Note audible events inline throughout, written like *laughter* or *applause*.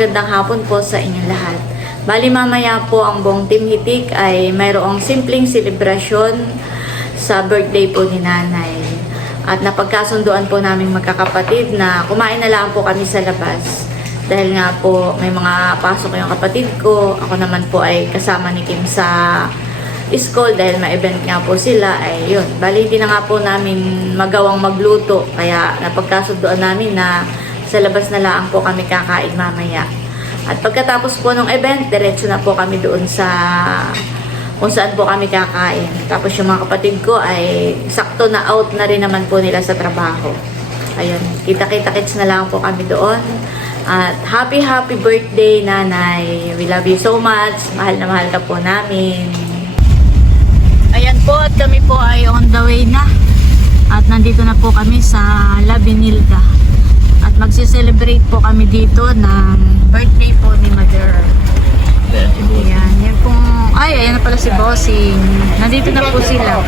magandang hapon po sa inyong lahat. Bali mamaya po ang buong Team Hitik ay mayroong simpleng selebrasyon sa birthday po ni nanay. At napagkasunduan po namin magkakapatid na kumain na lang po kami sa labas. Dahil nga po may mga pasok yung kapatid ko. Ako naman po ay kasama ni Kim sa school dahil may event nga po sila. Ay yun, bali hindi na nga po namin magawang magluto. Kaya napagkasunduan namin na sa labas na lang po kami kakain mamaya. At pagkatapos po ng event, diretso na po kami doon sa kung saan po kami kakain. Tapos yung mga kapatid ko ay sakto na out na rin naman po nila sa trabaho. Ayun, kita-kita kits na lang po kami doon. At happy happy birthday nanay. We love you so much. Mahal na mahal ka po namin. Ayan po at kami po ay on the way na. At nandito na po kami sa La Binilda. At magsi-celebrate po kami dito ng birthday po ni Mother. Ayan, yan pong... Ay, ayan na pala si Bossing. Nandito na po sila.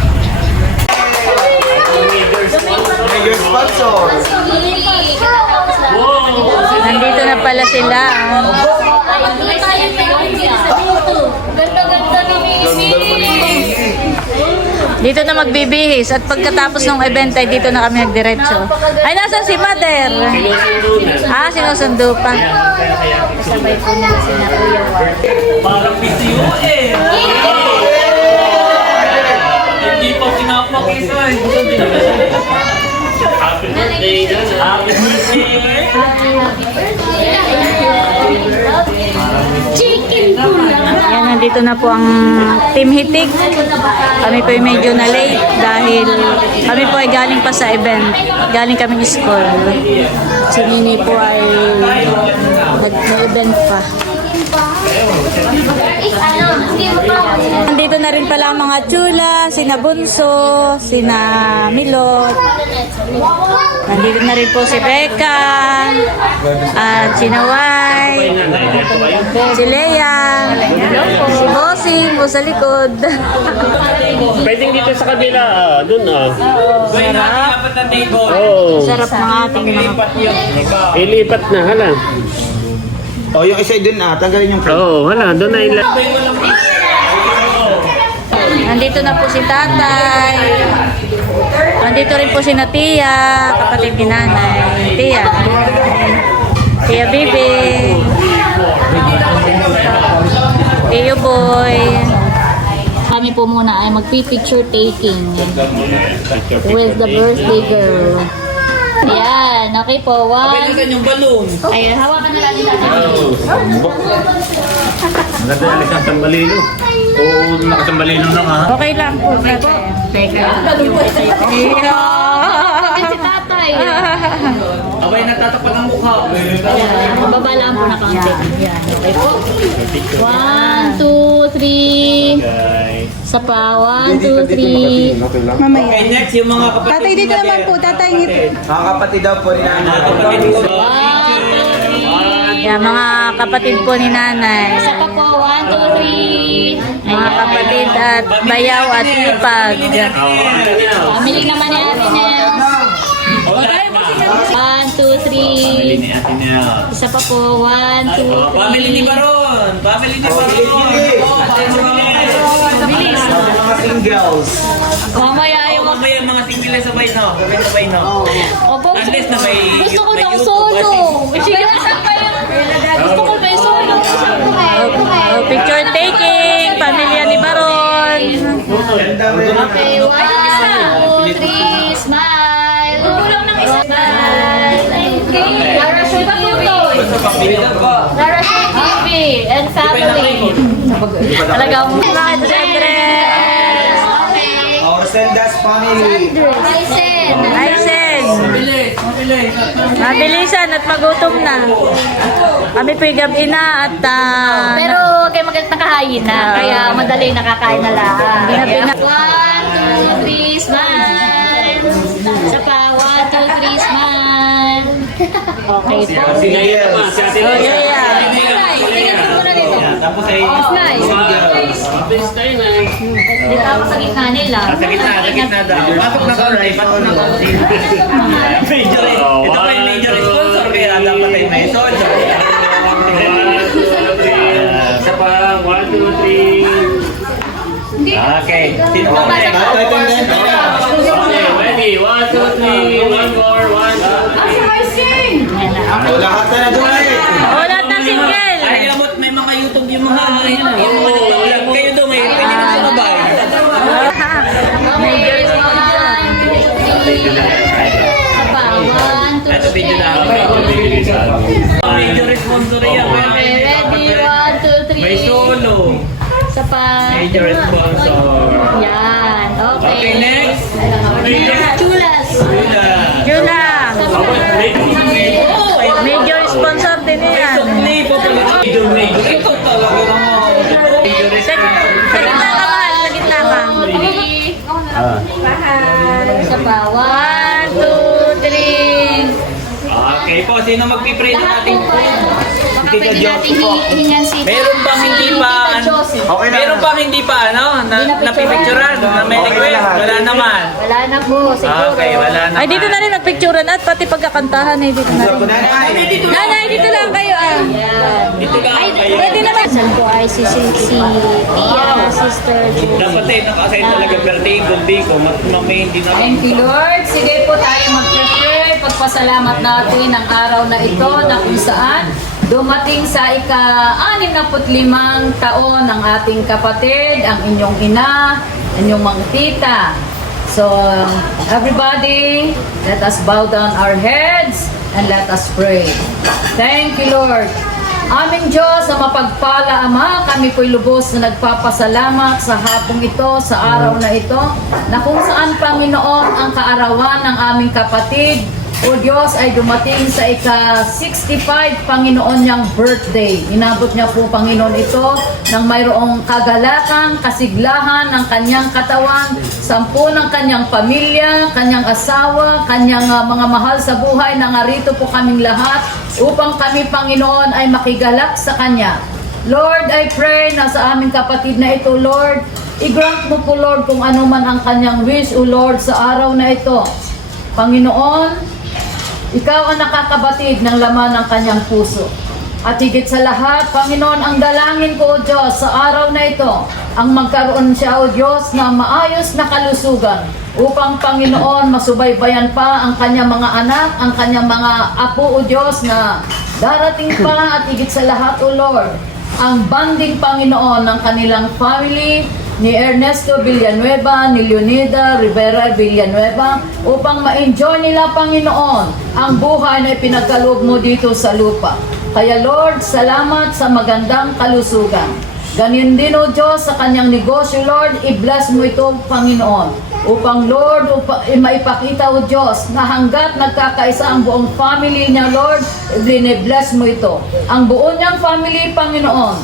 Major sponsor. Nandito na pala sila. Ganda-ganda ni Missy. Dito na magbibihis. At pagkatapos ng event ay dito na kami nagdiretso. Ay, nasan si Mother? Ah, sinusundo pa. Sabay po nila sila Kuya War. Parang PCO eh. Hindi pa sinapak isa eh. Happy birthday Happy birthday. Chicken pool. Yan, nandito na po ang Team Hitik. Kami po ay medyo na late dahil kami po ay galing pa sa event. Galing kaming school. Si Nini po ay nag-event pa. Nandito na rin pala ang mga chula, sina Bunso, sina Milot. Nandito na rin po si Becca, at si Naway, si Lea, si Bossing po sa likod. *laughs* Pwedeng dito sa kabila, ah, dun ah. Oo. Sarap ng ating mga. Ilipat na, hala. Oh, yung isa dun ah, tanggalin yung Oo, hala, doon na ila. Nandito na po si tatay. Nandito rin po si Natia, kapatid ni nanay. Tia. Tia Bibi. Tio Boy. Kami po muna ay magpi-picture taking with the birthday girl. Yan, okay po. One. Pwede yung balloon. Ayun, hawakan na natin natin. Maganda na isang sambalilo. Oo, nakasambalilo na nga. Okay lang po. Teka. Ayan tatay. *laughs* Abay natatapat ang mukha. Baba lang po na kaunti. Yan, okay po. One, two, three. Sa pa. One, two, three. Okay, next yung mga kapatid. Tatay dito naman po, tatay dito. Mga kapatid daw po ni nanay. One, two, three. Yan, mga kapatid po ni nanay. Isa pa po. One, two, three. Mga kapatid at bayaw at ipag. Family naman ni Ate Nels. One, two, three. ni Ate Nel. Isa pa po. One, two, Oh, Family ni Baron. Family ni Baron. Ate Bilis. Mga singles. Mamaya ayaw mo yung mga single sabay no? Sabay sabay no? Opo, Unless na may gusto ko may ng YouTube, solo. Sige, gusto ko may solo. Oh, picture taking, pamilya ni Baron. Okay, one, two, three, Lara Show TV and family. Talagang Andres? Okay. Our Sendas family. Bilis, mabilis. mabilisan at magutom na. Kami po'y gabi na at ah, Pero kayo magandang nakahayin na, kaya madali nakakain na lang. One, two, three, smile. Isa pa, one, two, three, smile. Okay. Ah, si Ate Naya naman. Si Ate oh, Naya. Yeah, yeah. Tingnan ko muna dito. Tapos ay... Oh, nice. Please tayo na. Eh. Eh. Dito ako sa gitna nila. Sa gitna, sa gitna daw. Pasok na ka, right? Pasok na ka. Ano major, eh. oh, ito pa yung major sponsor kaya dapat ay may sponsor. Isa pa, one, two, three. Okay. Sino ba? Ito, ito, ito ready? One, two, three. One more. One, two, three. O, lahat na na doon. O, lahat ng single. Ay, alam mo, may mga YouTube yung mga ano yun. Yung mga nagbablog. Kayo may pwede nang sumabay. Three. Na. Major sponsor yan. Ready, one, two, three. May solo. Isa pa. Major sponsor. Yan, okay. Next. Chulas. Oh, ay, Major sponsor din yan. Po. Major, major. Talaga naman. Sa, sa gitna ka, mahal. Sa gitna ka. Three. Isa pa. One, two, three. Okay po, sino magpipray ng ating Baka pwede natin hihingan si Meron bang hindi pa, Joseph. Okay na. meron bang hindi pa, ano, na, napipicturan, na may Okay request? lahat. Wala naman. Wala na po, siguro. Okay, wala naman. Ay, dito na rin nagpicturean at pati pagkakantahan ay dito na rin. Nanay. Dito lang kayo ah. Dito lang kayo. Pwede naman. Saan po ay si, si, si Tia, Sister Julie. Dapat eh, naka-assign talaga per table ko, mat may hindi na. Thank you, Lord. Sige po tayo mag-prepare. Pagpasalamat natin ang araw na ito na kung saan dumating sa ika-65 taon ng ating kapatid, ang inyong ina, inyong mga tita. So, everybody, let us bow down our heads and let us pray. Thank you, Lord. Aming Diyos, sa mapagpala Ama, kami po'y lubos na nagpapasalamat sa hapong ito, sa araw na ito, na kung saan, Panginoon, ang kaarawan ng aming kapatid, o Diyos, ay dumating sa ika-65, Panginoon niyang birthday. Inabot niya po, Panginoon, ito ng mayroong kagalakan, kasiglahan ng kanyang katawan, sampu ng kanyang pamilya, kanyang asawa, kanyang ah, mga mahal sa buhay, na narito po kaming lahat upang kami, Panginoon, ay makigalak sa Kanya. Lord, I pray na sa aming kapatid na ito, Lord, i-grant mo po, Lord, kung ano man ang kanyang wish, O Lord, sa araw na ito. Panginoon, ikaw ang nakakabatid ng laman ng kanyang puso. At higit sa lahat, Panginoon, ang dalangin ko, O Diyos, sa araw na ito, ang magkaroon siya, O Diyos, na maayos na kalusugan upang, Panginoon, masubaybayan pa ang kanyang mga anak, ang kanyang mga apo, O Diyos, na darating pa at higit sa lahat, O Lord, ang banding Panginoon ng kanilang family, ni Ernesto Villanueva, ni Leonida Rivera Villanueva upang ma-enjoy nila, Panginoon, ang buhay na ipinagkaloob mo dito sa lupa. Kaya Lord, salamat sa magandang kalusugan. Ganyan din, O Diyos, sa kanyang negosyo, Lord, i-bless mo ito, Panginoon. Upang, Lord, upa, eh, maipakita, O Diyos, na hanggat nagkakaisa ang buong family niya, Lord, bless mo ito. Ang buo niyang family, Panginoon,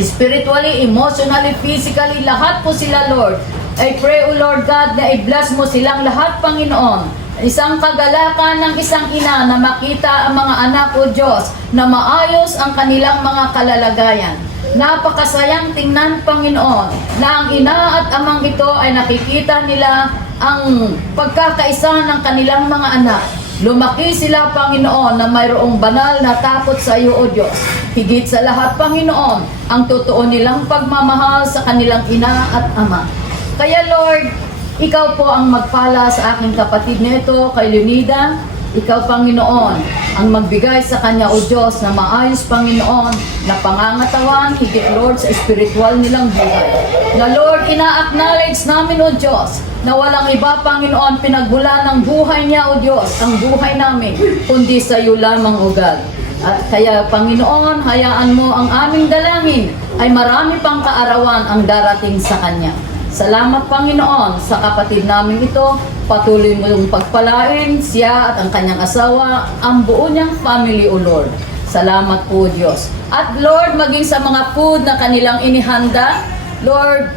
spiritually, emotionally, physically, lahat po sila, Lord. I pray, O Lord God, na i-bless mo silang lahat, Panginoon. Isang kagalakan ng isang ina na makita ang mga anak o Diyos na maayos ang kanilang mga kalalagayan. Napakasayang tingnan, Panginoon, na ang ina at amang ito ay nakikita nila ang pagkakaisa ng kanilang mga anak. Lumaki sila, Panginoon, na mayroong banal na takot sa iyo, O Diyos. Higit sa lahat, Panginoon, ang totoo nilang pagmamahal sa kanilang ina at ama. Kaya, Lord, ikaw po ang magpala sa aking kapatid nito, kay Leonida. Ikaw, Panginoon, ang magbigay sa kanya, O Diyos, na maayos, Panginoon, na pangangatawan, higit, Lord, sa spiritual nilang buhay. Na, Lord, ina-acknowledge namin, O Diyos, na walang iba, Panginoon, pinagbula ng buhay niya, O Diyos, ang buhay namin, kundi sa iyo lamang, O God. At kaya, Panginoon, hayaan mo ang aming dalangin ay marami pang kaarawan ang darating sa Kanya. Salamat, Panginoon, sa kapatid namin ito. Patuloy mo yung pagpalain siya at ang kanyang asawa, ang buo niyang family, O Lord. Salamat po, Diyos. At Lord, maging sa mga food na kanilang inihanda, Lord,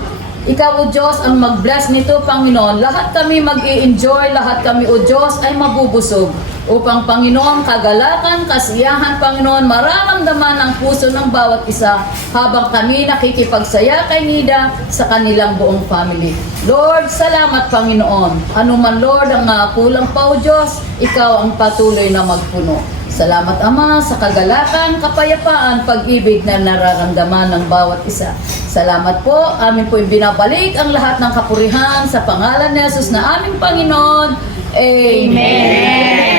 ikaw, O Diyos, ang mag-bless nito, Panginoon. Lahat kami mag enjoy lahat kami, O Diyos, ay mabubusog. Upang, Panginoon, kagalakan, kasiyahan, Panginoon, mararamdaman ang puso ng bawat isa habang kami nakikipagsaya kay Nida sa kanilang buong family. Lord, salamat, Panginoon. Ano man, Lord, ang uh, kulang pa, O Diyos, ikaw ang patuloy na magpuno. Salamat Ama sa kagalakan, kapayapaan, pag-ibig na nararamdaman ng bawat isa. Salamat po, amin po binabalik ang lahat ng kapurihan sa pangalan ni Jesus na aming Panginoon. Amen.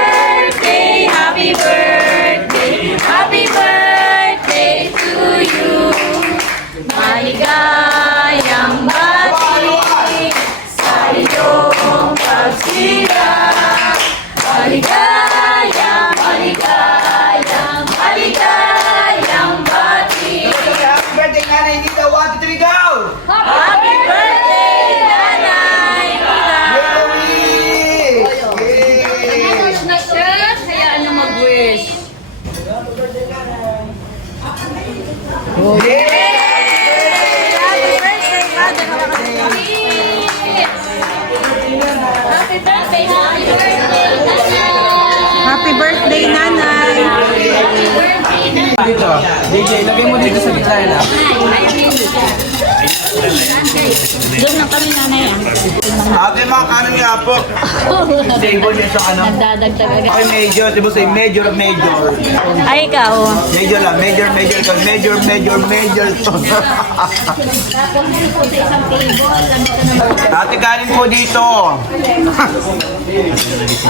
DJ, lagay mo dito sa gitna na. Doon na kami, Nanay. Ate, mga kanin nga po. Table niya sa ano. Dadagdag agad. Okay, major. Diba say major, major. Ay, ikaw. Major lang. Major, major. Major, major, major. Ate, kanin po dito.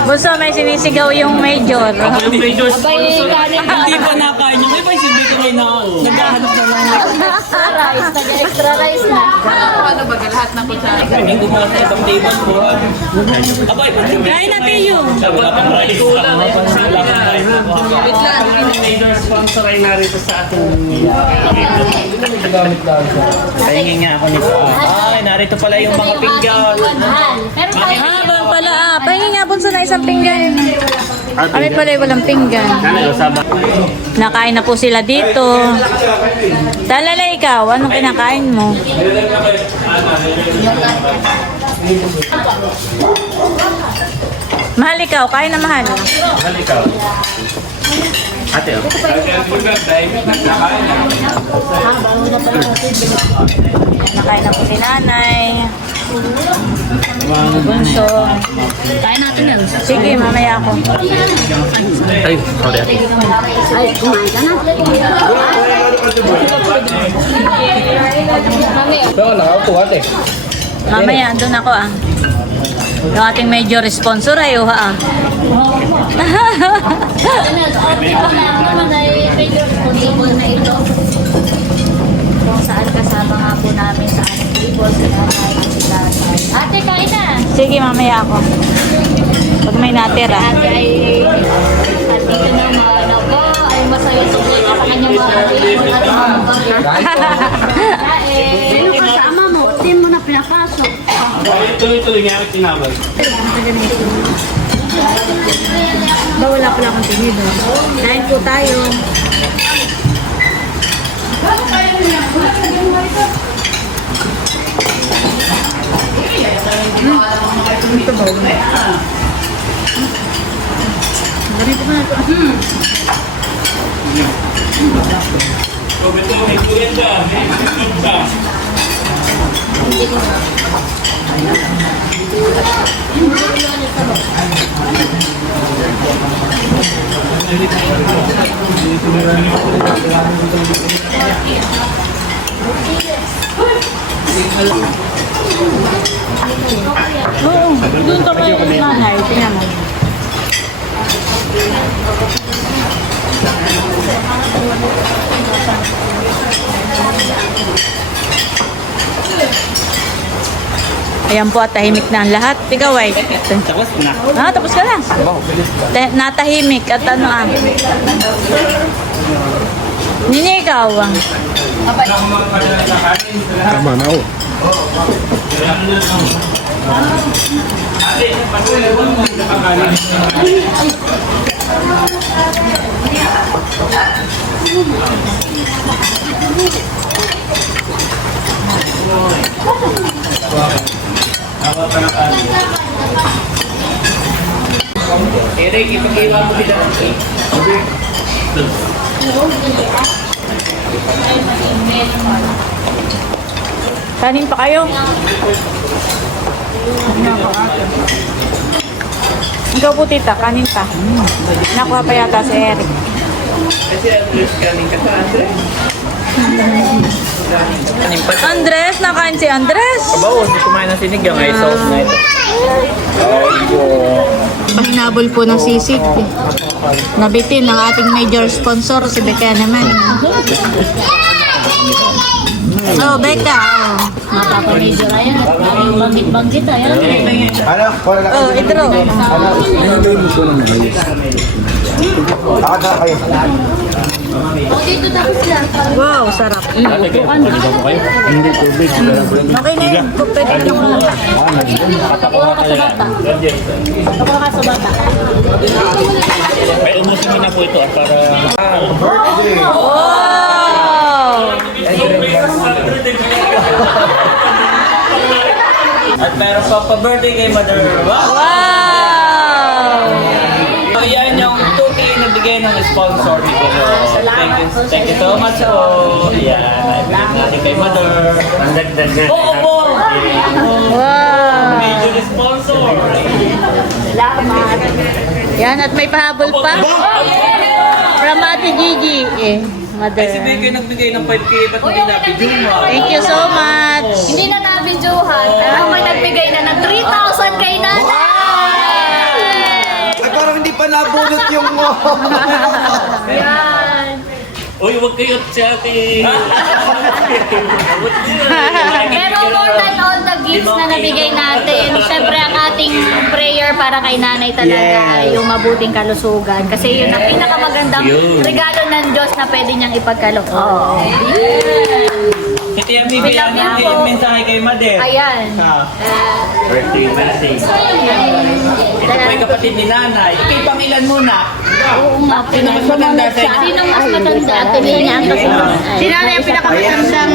Bunso, may sinisigaw yung major. Yung major sponsor. Hindi pa nakain yung iba, silbi ko ngayon ako. Naghahanap *laughs* na lang. Rice, nag-extra rice na. Ano ba lahat ng kutsara? Hindi ko mga sa ibang table po. Abay, Kain na kayo! Dapat ang rice. Sabi nga, ang major sponsor ay narito sa ating Pahingin nga ako nito. Ay, narito pala yung mga pinggan. Meron tayo Habang pala, ah. Bunso na isang pinggan. Kami pala yung walang pinggan. Nakain na po sila dito. Talala ikaw, anong kinakain mo? Mahal ikaw, kain na mahal. Mahal ikaw. Ate, oh. Nakain na po si nanay. Bunso. Kain natin yun. Sige, mamaya ako. Ay, sorry ate. Ay, kumain ka na. Mami, Mamaya, doon ako ah. Yung ating major sponsor ay uha ah. na ito. Kung saan kasama nga po namin sa aming table, si nanay si tatay. Ate, kain na! Sige, mamaya ako. Pag may natira. Ate ay at dito naman ako ay masaya sa sa kanyang mga table at mga Kain! Sino kasama mo? Team mo na pinapasok. Tuloy-tuloy niya ako tinawag. Ba wala pala akong tinido. Kain po tayo. Ito ba? Ganito pa na ito. Hmm. Oo, doon ka kay nanay. Tingnan mo. Ayan po at tahimik na ang lahat. Ikaw ay. Tapos na. Ah, tapos ka na. Ta- natahimik at ano ah. Nini ikaw. Eric, ipag-iwa mo kita. Kanin pa kayo? Ikaw po tita, kanin pa. Nakuha pa yata si Eric. Kasi Andres galing ka sa Andres. Andres, nakain si Andres. Bawo, hindi kumain ng sinigang ay sauce na ito. Pahinabol po ng sisig. Nabitin ng ating major sponsor, si Becca naman. Oh, Becca. Oh. Mapapamedyo na yan. Banggit-banggit na yan. Ano? Wala lang. Oh, itro. Akad na kayo. O, dito tapos lang. Wow, sarap. Okay na yun. Pwede na mo. Nakuha ka sa bata. Nakuha ka sa bata. May umusin na po ito at para... Wow! At meron pa pa birthday kay Mother. Wow! Wow! So, yan yung 2K na bigay ng sponsor ni Kuya. Thank you, thank you so much po. Yan, nabigay natin kay Mother. Ang dagdag na. Oo po! Wow! Major sponsor. Yan, at may pahabol pa. From Ate Gigi. Eh, Si mother. Vicky nagbigay ng 5K, ba't hindi mo? Thank you so much. Hindi na nabidyohan. Pero may nagbigay na ng 3,000 kay nanay. Ay, parang hindi pa nabunot yung... *laughs* Yan. Uy, huwag kayo sa akin. Pero more than all the gifts na nabigay natin, syempre ang ating prayer para kay nanay talaga, yung mabuting kalusugan. Kasi yun ang pinakamagandang Yun. regalo ng Diyos na pwede niyang ipagkaloob. Ito yung bibigyan natin po. yung mensahe kay Mother. Ayan. Ha? Ah, Birthday message. Ito po yung kapatid ni nanay. Ikay pangilan muna. Oo nga, Sino mas matanda sa inyo? Sino mas matanda? Ate Lina ang kasunod. Si nanay ang pinakamatandang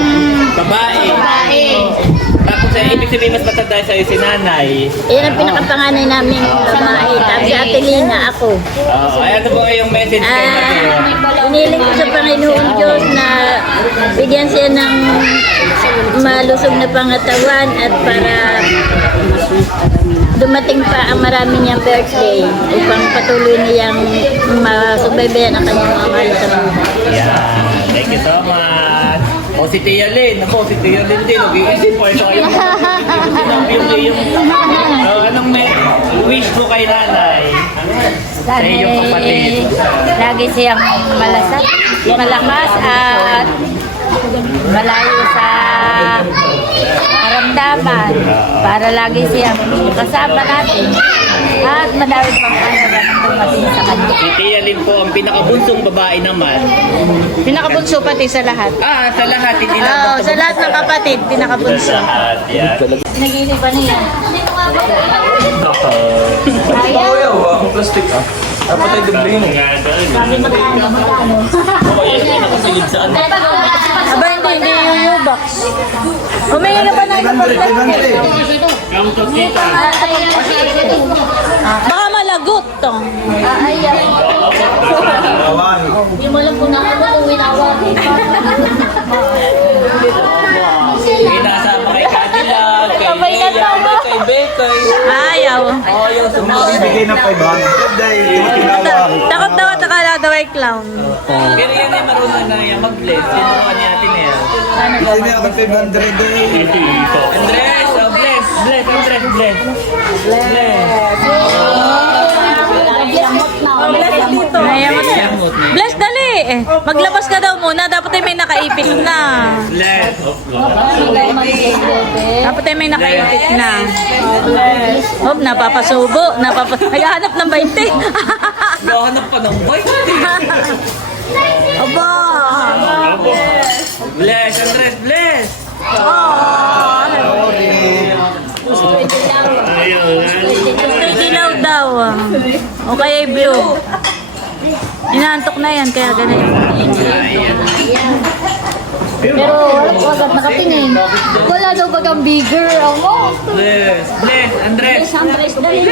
ibig sabihin mas matanda sa'yo si nanay. Yan ang pinakapanganay namin babae. Tapos si Ate Lina, ako. Oo, ay ano po yung message kay Mother? Ah, iniling ko sa Panginoon Diyos na bigyan siya ng malusog na pangatawan at para dumating pa ang marami niyang birthday upang patuloy niyang masubaybayan ang kanyang mga mahal sa buhay. Yeah. Thank you so much. O si Tia Lynn. Ako, si Tia Lynn din. Nag-iisip po ito kayo. Sinabi yung yung... Oh, anong may wish mo kay nanay? Sa iyong kapatid. lagi siyang malasat, malakas at malayo sa karamdaman para lagi siyang kasama natin at madami pang kanaban ang dumating sa kanya. Si Tia Lynn po ang pinakabunsong babae naman. pinakabunso pati sa lahat. Ah, sa lahat, hindi lang Oh, sa lahat ng kapatid, Sa pinakabunso. lahat, yeah. Naginip pa niya. Ayan. plastic ah. Dapat ay dublihin mo. Sabi magkano, magkano. Oo, yan sa ano. Aba, hindi, hindi. Humingi ka pa ng 500, 500. Come to tita. Baka malagot to. Ayan. Awan. Hindi mo lang kung nakano kung winawag. Inasama kay Cadillac, kay Leia, kay Bekay. Ayaw. Sumunod. Bibigay ng 500 dahil tinawag. Takot daw at akala daw ay clown. Pero yan ay marunong na yan mag-bless. Sinuha ni ate Nel. Kasi may ako 500 eh. Andres, oh, bless, bless, Andres, bless. Bless. Siya. Samot na Bless! Eh, maglabas ka daw muna. Dapat ay may nakaipit na. Bless. Dapat ay may nakaipit na. Hop, napapasubo. Napapas *laughs* Naghahanap ng 20. Gahanap pa ng bike. *laughs* Aba! Bless, Andres, bless. Ayun. May dilaw daw. O kaya ay blue. Inaantok na yan, kaya ganun. Pero wag at nakatingin. Wala daw bagang bigger. Ako. Bless, bless, Andres. Andres, dali.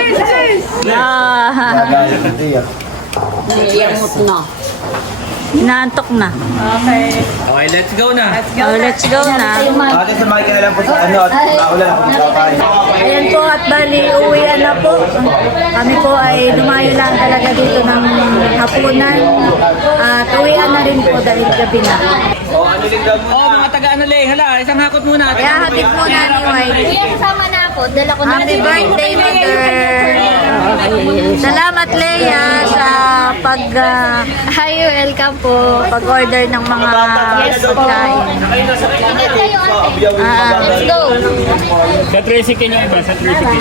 Ah. Yamot na. Inaantok na. Okay, let's go na. Oh, let's go na. Ate, sumali ka na lang po sa ano at naulan ako magkakain. Ayan po at bali, uwian na po. Kami po ay lumayo lang talaga dito ng hapunan. At uwian na rin po dahil gabi na. O, ano din daw mo? Oh, mga taga ano lang, hala, isang hakot muna. Kaya hatid muna ni White. Kuya, kasama na ako. Dala ko na Happy birthday, mother! Salamat, Leia, sa pag, ah, Hi, welcome po. pag-order ng mga pagkain. Ingat kayo, ate. Ah, Let's go. Sa tricycle yung iba, sa tricycle.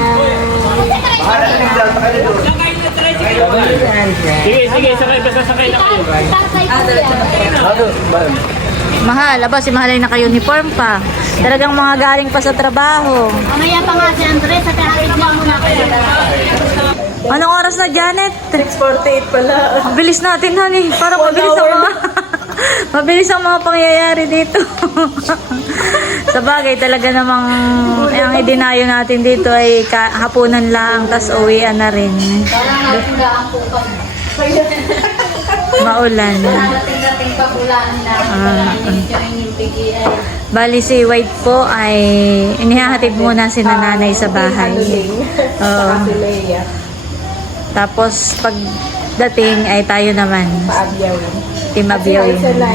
Sige, sige, sakay, basta sakay lang po. Tatay ko yan. Mahal, aba, si Mahal ay naka-uniform pa. Talagang mga galing pa sa trabaho. Mamaya pa nga si Andres, at hatid niya muna kayo. Anong oras na, Janet? 6.48 pala. Mabilis natin, honey. Para mabilis ang mga... *laughs* mabilis ang mga pangyayari dito. *laughs* Sa bagay, talaga namang ang idinayo natin dito ay hapunan lang, tas uwian na rin. Parang natinggaan po pag Maulan. dating-dating pagulaan na. Ah, ay. Bali si White po ay inihahatid muna si nanay sa bahay. Oo. Tapos pagdating ay tayo naman. Paabyawin. Team Kasi Abyawin. isa na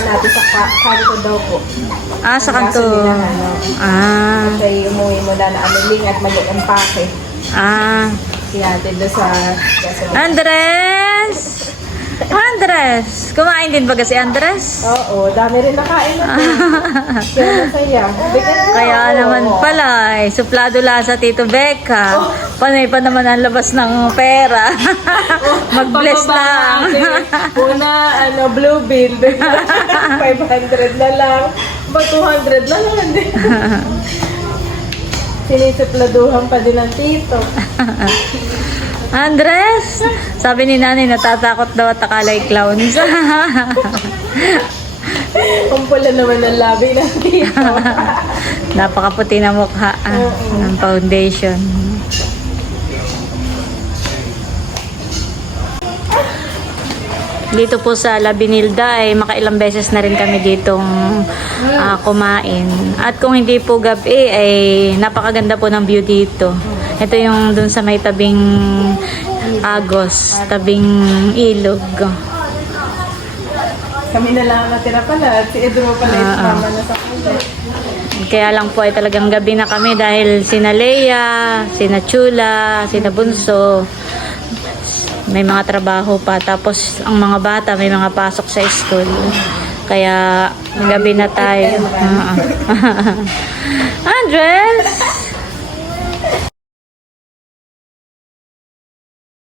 natin sa ka- kanto daw po. Ah, sa kanto. Gasolinahan, no? Ah. Kasi umuwi muna na anuling at mag-empake. Ah. Siyate doon sa. Andres! Andres! Kumain din ba si Andres? Oo, dami rin nakain na. *laughs* Kaya masaya. Kaya naman pala, eh, suplado lang sa Tito Becca. Panay pa naman ang labas ng pera. *laughs* *laughs* Mag-bless lang. Una, ano, blue bill. Bigla, 500 na lang. Ba, 200 na lang. Hindi. Sinisipladuhan pa din ng tito. Andres! Sabi ni nanay, natatakot daw at akalay clowns. *laughs* Kumpula naman ang labi ng *laughs* tito. Napakaputi na mukha ah, ng foundation. Dito po sa La Binilda ay makailang beses na rin kami ditong ah, kumain. At kung hindi po gabi ay napakaganda po ng view dito. Ito yung dun sa may tabing agos, tabing ilog. Kami na lang natira pala. Si Edo pala yung mama na sa. Kaya lang po ay talagang gabi na kami dahil sina Leia, sina Chula, sina Bunso, may mga trabaho pa. Tapos ang mga bata may mga pasok sa school. Kaya gabi na tayo. Ah. *laughs* Andres!